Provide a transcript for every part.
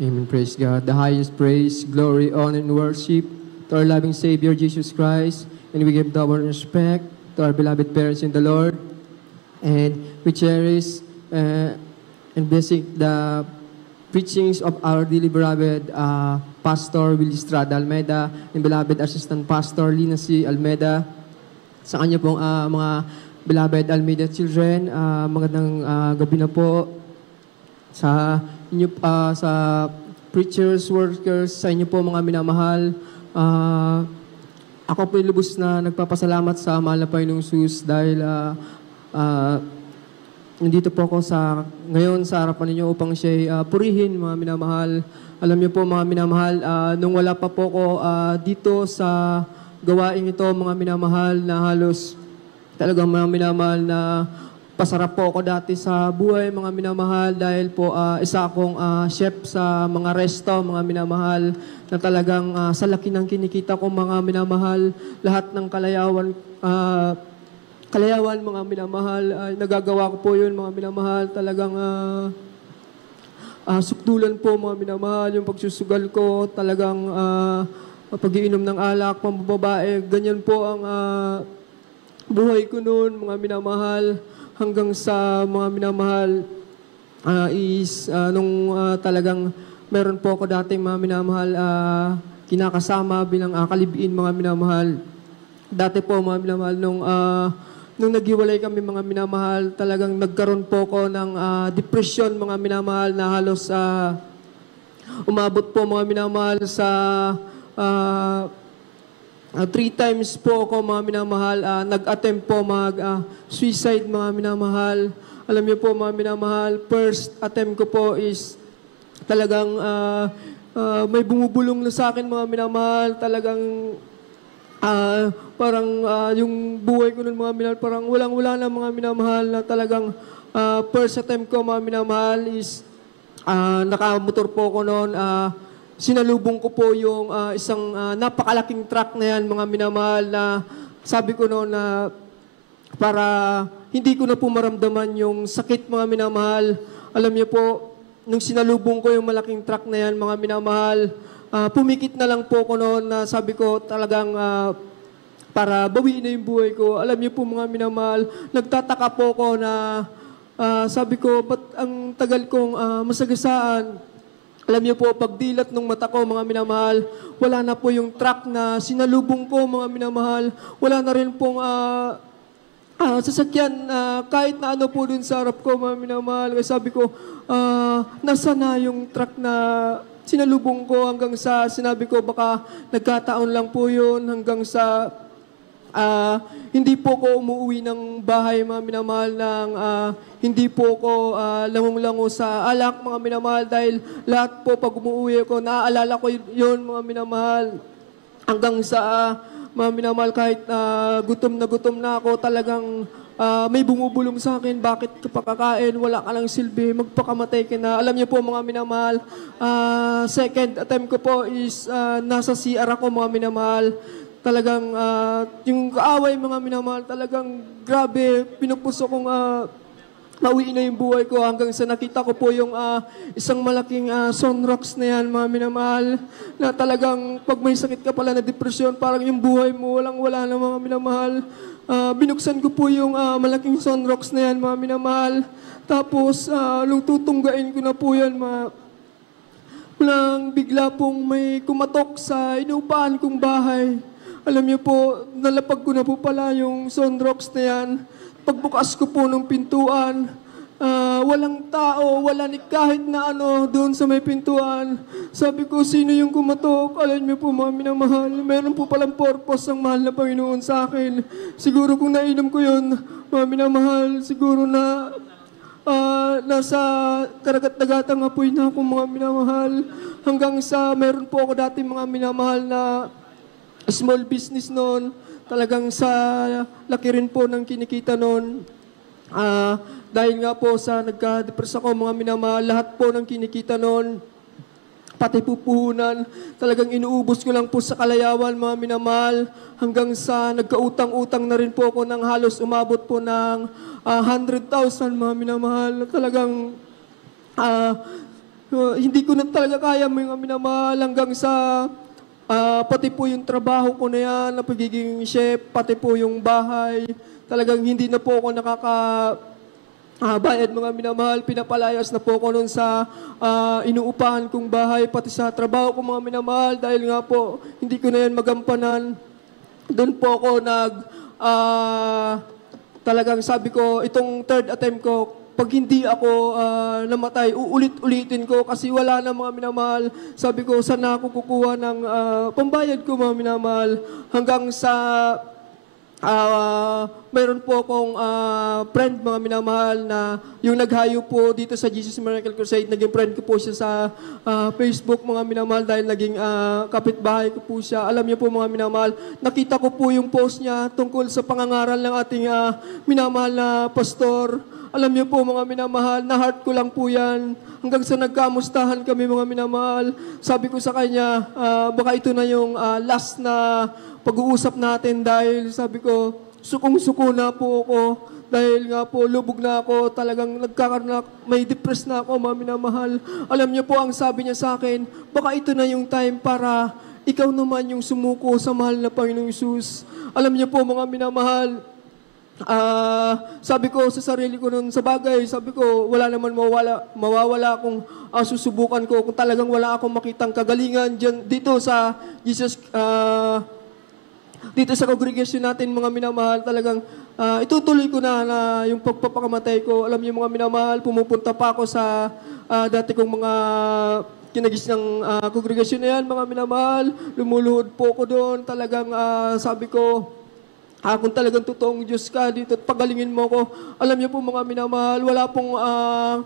Amen. Praise God. The highest praise, glory, honor, and worship to our loving Savior, Jesus Christ. And we give double respect to our beloved parents in the Lord. And we cherish and blessing the preachings of our dearly beloved Pastor Willie Estrada Almeida and beloved Assistant Pastor Lina C. Almeida. Sa kanya pong mga beloved Almeida children, magandang gabi na po sa inyo, sa preachers, workers, sa inyo po mga minamahal. Ako po lubos na nagpapasalamat sa mahal na Panginoong Jesus dahil nandito po ako ngayon sa harapan ninyo upang siya'y purihin, mga minamahal. Alam niyo po mga minamahal, nung wala pa po ako dito sa gawain ito, mga minamahal, na halos talagang mga minamahal na pasarap po ako dati sa buhay, mga minamahal, dahil po isa akong chef sa mga resto, mga minamahal, na talagang sa laki ng kinikita ko, mga minamahal, lahat ng kalayawan, mga minamahal, nagagawa ko po yun, mga minamahal, talagang sukdulan po, mga minamahal, yung pagsusugal ko, talagang pag-iinom ng alak, pambabae, ganyan po ang buhay ko noon, mga minamahal, hanggang sa mga minamahal nung talagang meron po ako dating mga minamahal kinakasama bilang kalibiin, mga minamahal. Dati po mga minamahal nung naghiwalay kami, mga minamahal, talagang nagkaroon po ko ng depression, mga minamahal, na halos umabot po, mga minamahal, sa 3 times po ako, mga minamahal, nag-attempt po suicide, mga minamahal. Alam niyo po, mga minamahal, first attempt ko po is talagang may bumubulong na sa akin, mga minamahal. Talagang parang yung buhay ko nun, mga minamahal, parang walang-wala na, mga minamahal, na talagang first attempt ko, mga minamahal, is nakamotor po ako noon. Sinalubong ko po yung isang napakalaking truck na yan, mga minamahal, na sabi ko noon na para hindi ko na po maramdaman yung sakit, mga minamahal. Alam niyo po, nung sinalubong ko yung malaking truck na yan, mga minamahal, pumikit na lang po ko noon na sabi ko talagang para bawiin na yung buhay ko. Alam niyo po, mga minamahal, nagtataka po ko na sabi ko, ba't ang tagal kong masagasaan? Alam niyo po, pagdilat ng mata ko, mga minamahal, wala na po yung truck na sinalubong ko, mga minamahal. Wala na rin pong sasakyan, kahit na ano po dun sa harap ko, mga minamahal. Kaya sabi ko, nasa na yung truck na sinalubong ko, hanggang sa sinabi ko, baka nagkataon lang po yun, hanggang sa hindi po ko umuwi ng bahay, mga minamahal, ng hindi po ko lango-lango sa alak, mga minamahal, dahil lahat po pag umuwi ko, naaalala ko yun, mga minamahal. Hanggang sa mga minamahal, kahit gutom na ako, talagang may bumubulong sa akin, bakit ka pa kakain, wala ka lang silbi, magpakamatay ka na. Alam niyo po, mga minamahal, second attempt ko po is nasa CR ako, mga minamahal. Talagang yung kaaway, mga minamahal, talagang grabe, pinupuso kong nauwi na yung buhay ko, hanggang sa nakita ko po yung isang malaking sunrocks na yan, mga minamahal, na talagang pag may sakit ka pala na depresyon, parang yung buhay mo walang-wala na, mga minamahal. Binuksan ko po yung malaking sunrocks na yan, mga minamahal. Tapos nung tutunggain ko na po yan, walang bigla pong may kumatok sa inuupahan kong bahay. Alam niyo po, nalapag ko na po pala yung sunrocks na yan. Pagbukas ko po ng pintuan, walang tao, wala ni kahit na ano doon sa may pintuan. Sabi ko, sino yung kumatok? Alam niyo po, mga minamahal, meron po palang purpose ang mahal na Panginoon sa akin. Siguro kung nainom ko yun, mga minamahal, siguro na nasa karagat-dagatang apoy na ako, mga minamahal. Hanggang sa meron po ako dati, mga minamahal, na small business noon. Talagang sa laki rin po ng kinikita noon. Dahil nga po sa nagka-depress ako, mga minamahal, lahat po ng kinikita noon, pati pupuhunan, talagang inuubos ko lang po sa kalayawan, mga minamahal, hanggang sa nagkautang-utang na rin po ako ng halos umabot po ng 100,000, mga minamahal. Talagang Hindi ko na talaga kaya mga minamahal hanggang sa pati po yung trabaho ko na yan, na pagiging chef, pati po yung bahay. Talagang hindi na po ako bayad mga minamahal. Pinapalayas na po ako nun sa inuupahan kong bahay, pati sa trabaho ko mga minamahal. Dahil nga po, hindi ko na yan magampanan. Doon po ako talagang sabi ko, itong third attempt ko, pag hindi ako namatay, uulit-ulitin ko kasi wala na mga minamahal. Sabi ko, saan na ako kukuha ng pambayad ko mga minamahal? Hanggang sa mayroon po akong friend mga minamahal na yung naghayo po dito sa Jesus Miracle Crusade. Naging friend ko po siya sa Facebook mga minamahal dahil naging kapitbahay ko po siya. Alam niyo po mga minamahal, nakita ko po yung post niya tungkol sa pangangaral ng ating minamahal na pastor. Alam niyo po mga minamahal, na heart ko lang po yan. Hanggang sa nagkamustahan kami mga minamahal. Sabi ko sa kanya, baka ito na yung last na pag-uusap natin dahil sabi ko, sukong-suko na po ako. Dahil nga po, lubog na ako, talagang may depressed na ako mga minamahal. Alam niyo po, ang sabi niya sa akin, baka ito na yung time para ikaw naman yung sumuko sa mahal na Panginoong Hesus. Alam niyo po mga minamahal, sabi ko sa sarili ko nun, sa bagay, sabi ko, wala naman mawawala kung susubukan ko. Kung talagang wala akong makitang kagalingan dyan, dito sa Jesus, dito sa congregation natin, mga minamahal, talagang itutuloy ko na yung pagpapakamatay ko. Alam niyo mga minamahal, pumupunta pa ako sa dati kong mga kinagis ng congregation na yan, mga minamahal. Lumuluhod po ko doon. Talagang sabi ko, kung talagang totoong Diyos ka dito at pagalingin mo ko. Alam niyo po mga minamahal, wala pong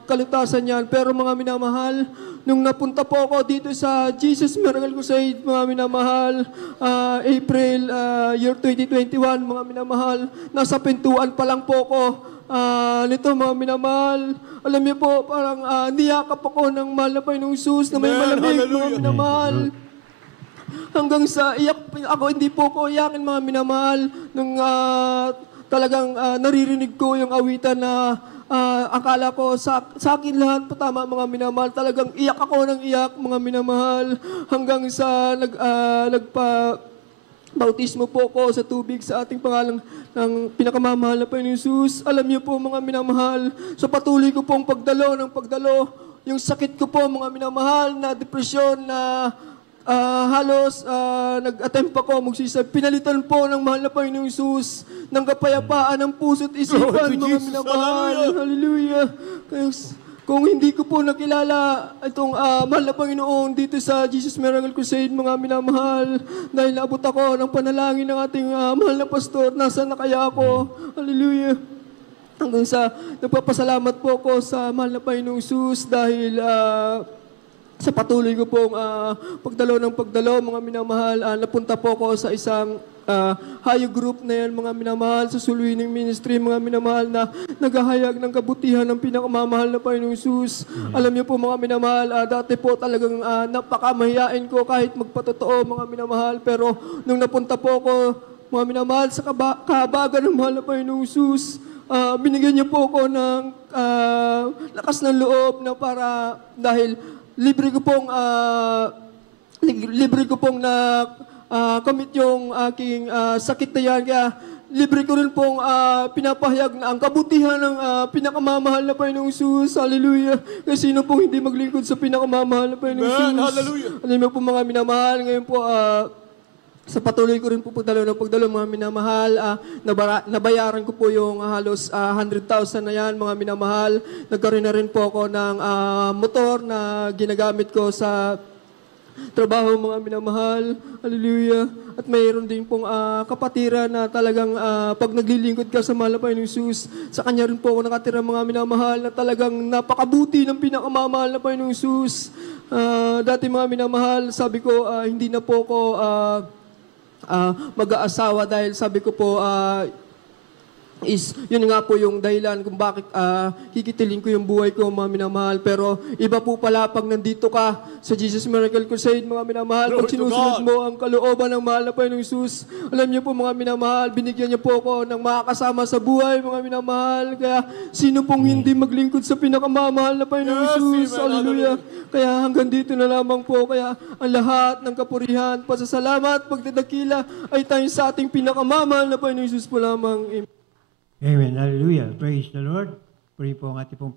kalutasan yan. Pero mga minamahal, nung napunta po ako dito sa Jesus Miracle Crusade, mga minamahal, April year 2021, mga minamahal, nasa pintuan pa lang po ako nito mga minamahal. Alam niyo po, parang niyakap ako ng mahal na Panginoong Hesus na may malamig, mga minamahal. Hanggang sa iyak ako, hindi po ko iyakin mga minamahal nung talagang naririnig ko yung awitan na akala ko sa akin lahat po tama mga minamahal. Talagang iyak ako ng iyak mga minamahal hanggang sa bautismo po ko sa tubig sa ating pangalang ng pinakamamahal na Panginoong Hesus. Alam niyo po mga minamahal, sa patuloy ko pong pagdalo, yung sakit ko po mga minamahal na depresyon na halos nag-attempt ako magsisab. Pinalitan po ng mahal na Panginoong Hesus ng kapayapaan ng puso't isipan, mga minamahal. Hallelujah. Kung hindi ko po nakilala itong mahal na Panginoon dito sa Jesus Miracle Crusade, mga minamahal, dahil naabot ako ng panalangin ng ating mahal na pastor, nasaan na kaya ako? Hallelujah. Hanggang sa nagpapasalamat po ako sa mahal na Panginoong Hesus dahil sa patuloy ko pong pagdalo, mga minamahal, napunta po ako sa isang hayo group na yan, mga minamahal, sa Suluining Ministry, mga minamahal, na naghahayag ng kabutihan ng pinakamamahal na Panginoong Hesus. Alam niyo po mga minamahal, dati po talagang napakamahiyain ko kahit magpatotoo, mga minamahal, pero nung napunta po ako, mga minamahal, sa kahabagan ng mahal na Panginoong Hesus, binigyan niyo po ako ng lakas ng loob na para, dahil libre ko pong commit yung aking sakit na yan. Kaya libre ko rin pong pinapahayag na ang kabutihan ng pinakamamahal na Panginoong Hesus. Hallelujah. Kasi sino pong hindi maglingkod sa pinakamamahal na Panginoong Hesus? Hallelujah. Alam mo po mga minamahal, ngayon po sa patuloy ko rin po pagdalo mga minamahal, nabayaran ko po yung halos 100,000 na yan, mga minamahal. Nagkaroon na rin po ako ng motor na ginagamit ko sa trabaho, mga minamahal. Hallelujah. At mayroon din pong kapatiran na talagang pag naglilingkod ka sa mahal na Panginoong Hesus, sa kanya rin po ako nakatira, mga minamahal, na talagang napakabuti ng pinakamamahal na Panginoong Hesus. Dati mga minamahal, sabi ko, hindi na po ako mag-aasawa dahil sabi ko po, is yun nga po yung dahilan kung bakit kikitilin ko yung buhay ko, mga minamahal. Pero iba po pala pag nandito ka sa Jesus Miracle Crusade, mga minamahal, pag sinusunod mo ang kalooban ng mahal na Panginoong Hesus. Alam niyo po, mga minamahal, binigyan niyo po ako ng makakasama sa buhay, mga minamahal. Kaya sino pong hindi maglingkod sa pinakamamahal na Panginoong Hesus? Hallelujah. Kaya hanggang dito na lamang po. Kaya ang lahat ng kapurihan, pasasalamat, pagdadakila ay tayo sa ating pinakamamahal na Panginoong Hesus po lamang. Amen. Amen. Hallelujah. Praise the Lord. Puri po ang ating pong